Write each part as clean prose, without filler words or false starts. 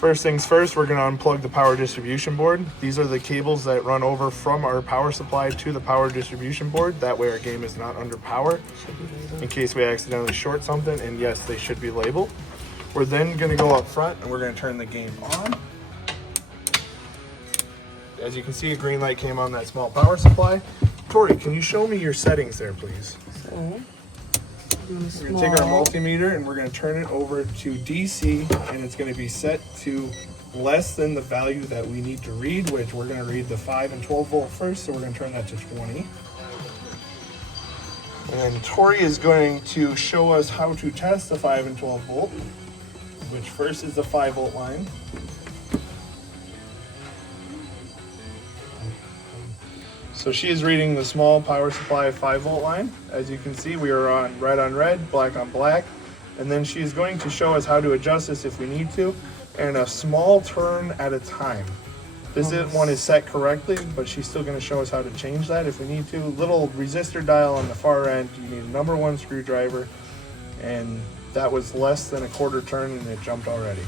First things first, we're going to unplug the power distribution board. These are the cables that run over from our power supply to the power distribution board. That way our game is not under power in case we accidentally short something, and yes, they should be labeled. We're then going to go up front and we're going to turn the game on. As you can see, a green light came on that small power supply. Tori, can you show me your settings there, please? So, we're going to take our multimeter and we're going to turn it over to DC, and it's going to be set to less than the value that we need to read, which we're going to read the 5 and 12 volt first, so we're going to turn that to 20. And then Tori is going to show us how to test the 5 and 12 volt, which first is the 5 volt line. So she is reading the small power supply 5 volt line. As you can see, we are on red, black on black. And then she's going to show us how to adjust this if we need to, and a small turn at a time. This one is set correctly, but she's still going to show us how to change that if we need to. Little resistor dial on the far end. You need a number 1 screwdriver, and that was less than a quarter turn and it jumped already.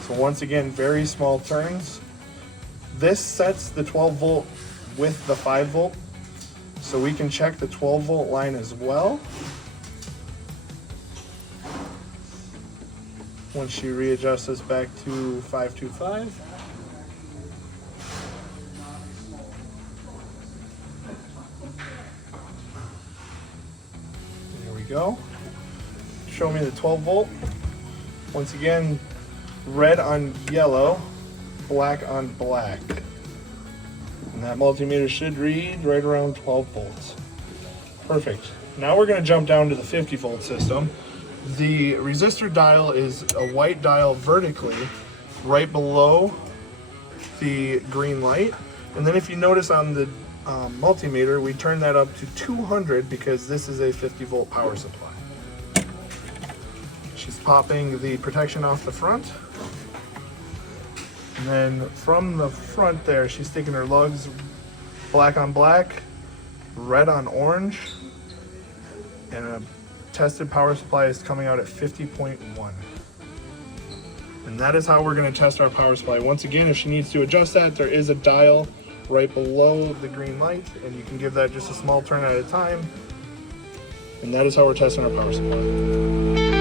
So once again, very small turns. This sets the 12 volt with the 5 volt, so we can check the 12 volt line as well. Once she readjusts us back to 525. There we go. Show me the 12 volt. Once again, red on yellow, black on black. And that multimeter should read right around 12 volts. Perfect. Now we're going to jump down to the 50 volt system. The resistor dial is a white dial vertically right below the green light. And then if you notice on the multimeter, we turn that up to 200 because this is a 50 volt power supply. She's popping the protection off the front. And then from the front there, she's sticking her lugs black on black, red on orange, and a tested power supply is coming out at 50.1. And that is how we're going to test our power supply. Once again, if she needs to adjust that, there is a dial right below the green light, and you can give that just a small turn at a time. And that is how we're testing our power supply.